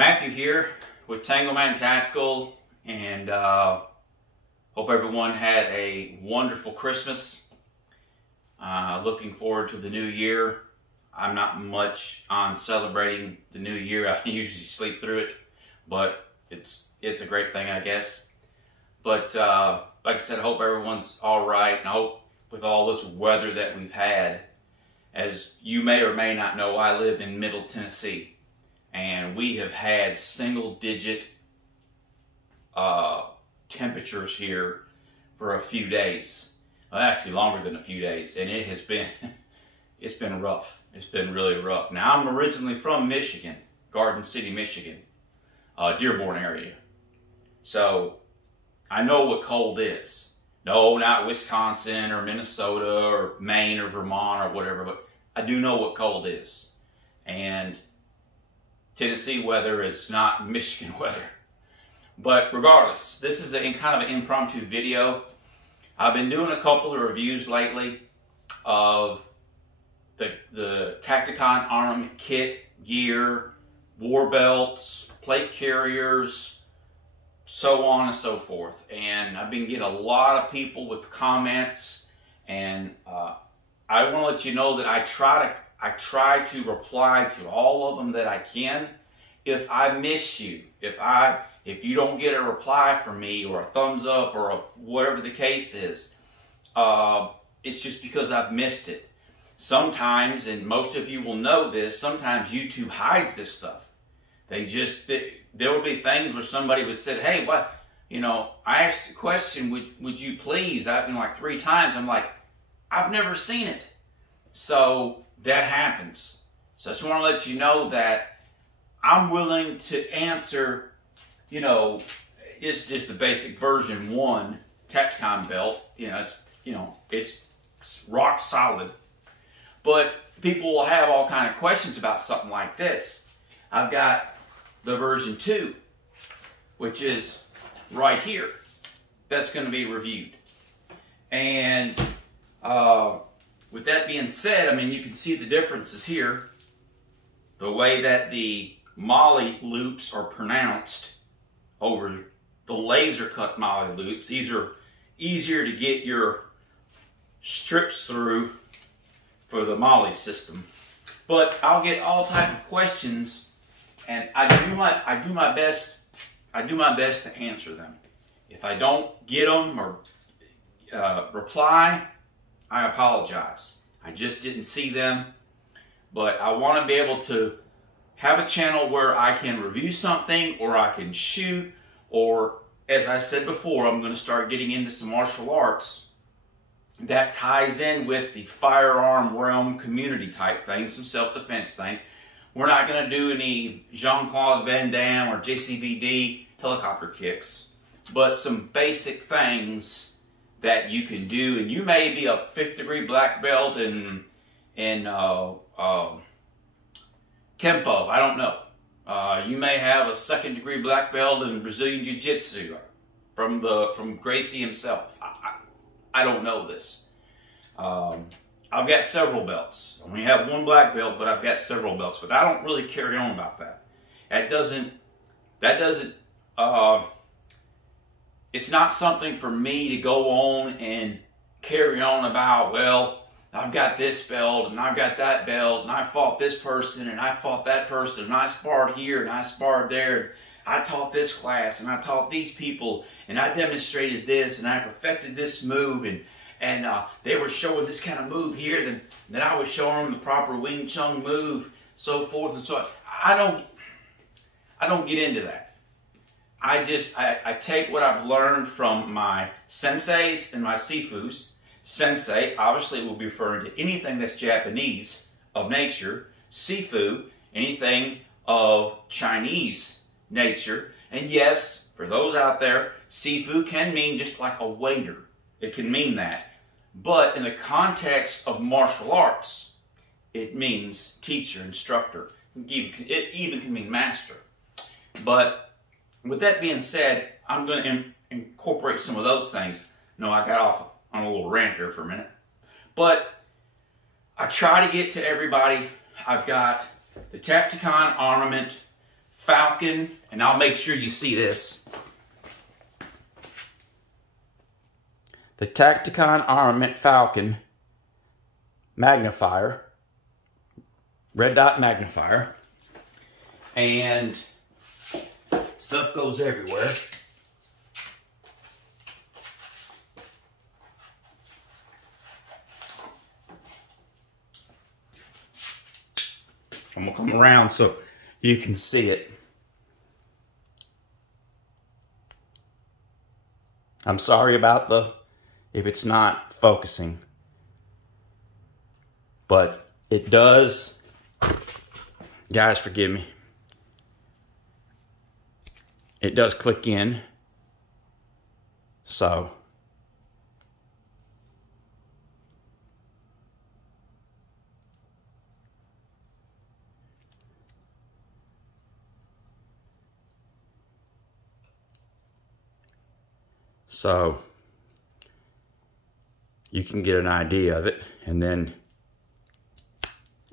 Matthew here with Tangleman Tactical, and hope everyone had a wonderful Christmas. Looking forward to the new year. I'm not much on celebrating the new year. I usually sleep through it, but it's a great thing, I guess. But like I said, I hope everyone's all right, and I hope with all this weather that we've had, as you may or may not know, I live in Middle Tennessee, and we have had single-digit temperatures here for a few days. Well, actually longer than a few days, and it has been it's been rough. It's been really rough. Now, I'm originally from Michigan, Garden City, Michigan, Dearborn area, so I know what cold is. No, not Wisconsin or Minnesota or Maine or Vermont or whatever, but I do know what cold is. And Tennessee weather is not Michigan weather. But regardless, this is kind of an impromptu video. I've been doing a couple of reviews lately of the Tacticon armament kit, gear, war belts, plate carriers, so on and so forth. And I've been getting a lot of people with comments, and I want to let you know that I try to reply to all of them that I can. If I miss you, if you don't get a reply from me or a thumbs up or whatever the case is, it's just because I've missed it. Sometimes, and most of you will know this, sometimes YouTube hides this stuff. There will be things where somebody would say, hey, what, I asked a question, would you please? I've been like 3 times. I'm like, I've never seen it. So that happens. So I just want to let you know that I'm willing to answer, it's just the basic version 1 Tacticon belt. It's rock solid. But people will have all kind of questions about something like this. I've got the version 2, which is right here. That's going to be reviewed. And with that being said, I mean, you can see the differences here. The way that the molly loops are pronounced over the laser cut molly loops. These are easier to get your strips through for the molly system. But I'll get all type of questions, and I do my best to answer them. If I don't get them or reply, I apologize. I just didn't see them. But I want to be able to have a channel where I can review something, or I can shoot, or as I said before, I'm going to start getting into some martial arts that ties in with the firearm realm community type things, some self-defense things. We're not going to do any Jean-Claude Van Damme or JCVD helicopter kicks, but some basic things that you can do. And you may be a 5th degree black belt in Kempo, I don't know. You may have a 2nd degree black belt in Brazilian Jiu-Jitsu from Gracie himself. I don't know this. I've got several belts. I only have 1 black belt, but I've got several belts. But I don't really carry on about that. It's not something for me to go on and carry on about, well, I've got this belt, and I've got that belt, and I fought this person, and I fought that person, and I sparred here, and I sparred there. I taught this class, and I taught these people, and I demonstrated this, and I perfected this move, and they were showing this kind of move here, and then I was showing them the proper Wing Chun move, so forth and so on. I don't get into that. I take what I've learned from my senseis and my sifus. Sensei, obviously, will be referring to anything that's Japanese of nature. Sifu, anything of Chinese nature. And yes, for those out there, Sifu can mean just like a waiter. It can mean that. But in the context of martial arts, it means teacher, instructor. It even can mean master. But with that being said, I'm going to incorporate some of those things. No, I got off on a little rant there for a minute. But I try to get to everybody. I've got the Tacticon Armament Falcon, and I'll make sure you see this. The Tacticon Armament Falcon Magnifier, red dot magnifier, and stuff goes everywhere. I'm gonna come around so you can see it. I'm sorry about if it's not focusing, but it does. Guys, forgive me. It does click in. So you can get an idea of it, and then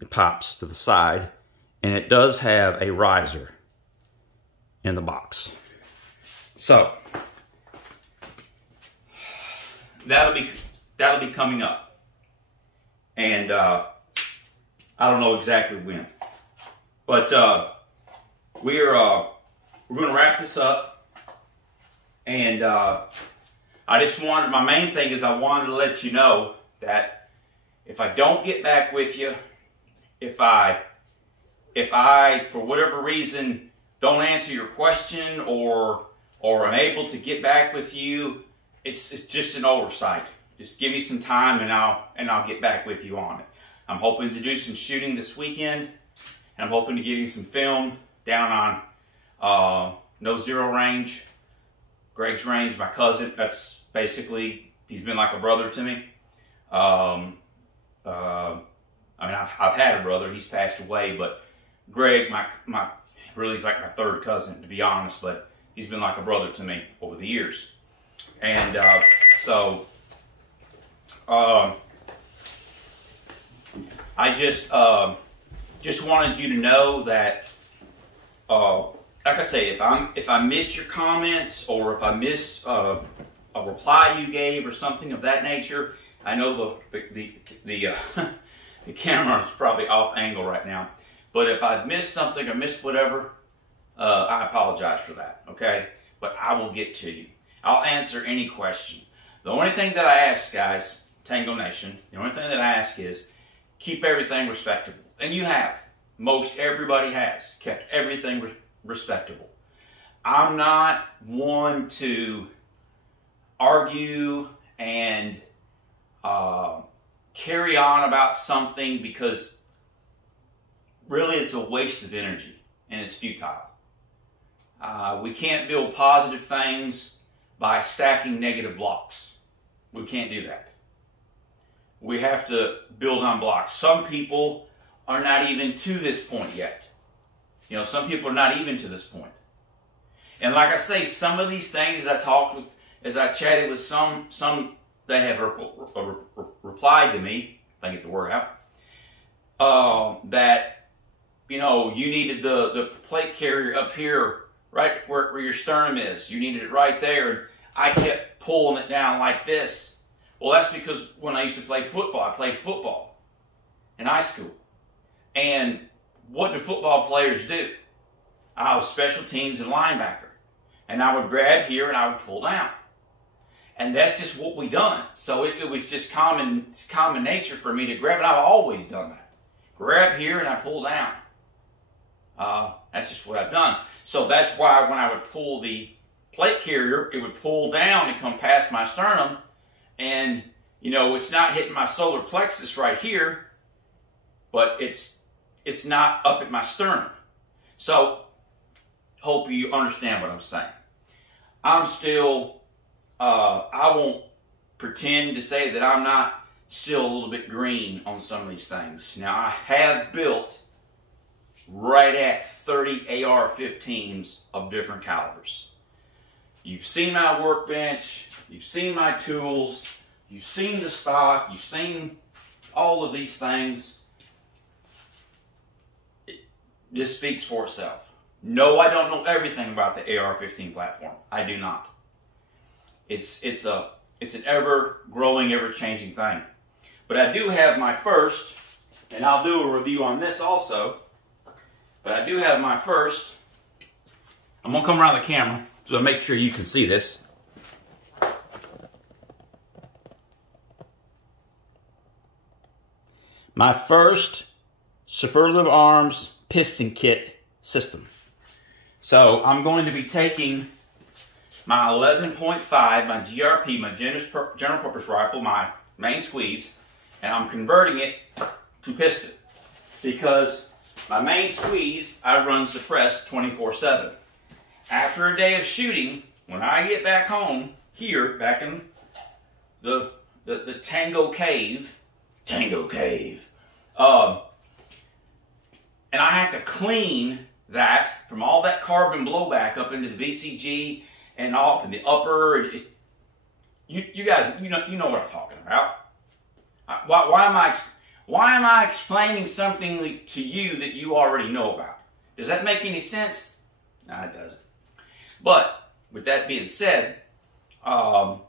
it pops to the side, and it does have a riser in the box. So that'll be coming up, and I don't know exactly when, but we're going to wrap this up, and I just wanted, my main thing is I wanted to let you know that if I don't get back with you, if I for whatever reason don't answer your question or I'm able to get back with you, it's just an oversight. Just give me some time and I'll get back with you on it. I'm hoping to do some shooting this weekend, and I'm hoping to give you some film down on No Zero range. Greg's range, my cousin, that's basically, he's been like a brother to me. I mean, I've had a brother, he's passed away, but Greg, really he's like my third cousin, to be honest, but he's been like a brother to me over the years. And I just wanted you to know that, like I say, if I missed your comments, or if I missed a reply you gave or something of that nature, I know the camera is probably off angle right now, but if I've missed something or missed whatever, I apologize for that, okay? But I will get to you. I'll answer any question. The only thing that I ask, guys, Tango Nation, the only thing that I ask is keep everything respectable. And you have. Most everybody has kept everything respectable. I'm not one to argue and carry on about something, because really it's a waste of energy and it's futile. We can't build positive things by stacking negative blocks. We can't do that. We have to build on blocks. Some people are not even to this point yet. You know, some people are not even to this point. And like I say, some of these things as I chatted with some that have replied to me, if I get the word out, that, you know, you needed the plate carrier up here, right where your sternum is. You needed it right there. And I kept pulling it down like this. Well, that's because when I used to play football, I played football in high school. And what do football players do? I was special teams and linebacker. And I would grab here and I would pull down. And that's just what we done. So it was just common nature for me to grab, and I've always done that. Grab here and I pull down. That's just what I've done. So that's why when I would pull the plate carrier, it would pull down and come past my sternum. And, you know, it's not hitting my solar plexus right here, but it's not up at my sternum. So, hope you understand what I'm saying. I'm still, I won't pretend to say that I'm not still a little bit green on some of these things. Now, I have built right at 30 AR-15s of different calibers. You've seen my workbench, you've seen my tools, you've seen the stock, you've seen all of these things. This speaks for itself. No, I don't know everything about the AR-15 platform. I do not. It's an ever-growing, ever-changing thing. But I do have my first, and I'll do a review on this also, but I do have my first. I'm going to come around the camera so I make sure you can see this. My first Superlative Arms piston kit system. So I'm going to be taking my 11.5, my GRP, my general purpose rifle, my main squeeze, and I'm converting it to piston because my main squeeze I run suppressed 24/7. After a day of shooting, when I get back home here, back in the Tango Cave, and I have to clean that from all that carbon blowback up into the VCG and up in the upper. You guys, you know what I'm talking about. Why am I explaining something to you that you already know about? Does that make any sense? No, it doesn't. But with that being said, I've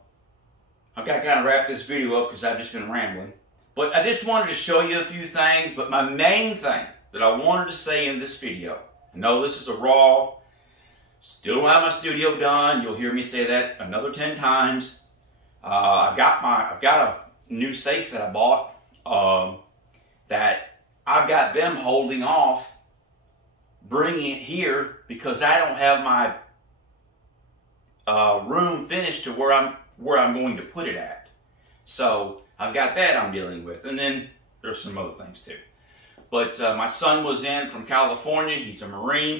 got to kind of wrap this video up because I've just been rambling. But I just wanted to show you a few things. But my main thing that I wanted to say in this video, I know this is a raw, still don't have my studio done. You'll hear me say that another 10 times. I've got a new safe that I bought that I've got them holding off bringing it here because I don't have my room finished to where I'm going to put it at. So I've got that I'm dealing with, and then there's some other things too. But my son was in from California. He's a Marine.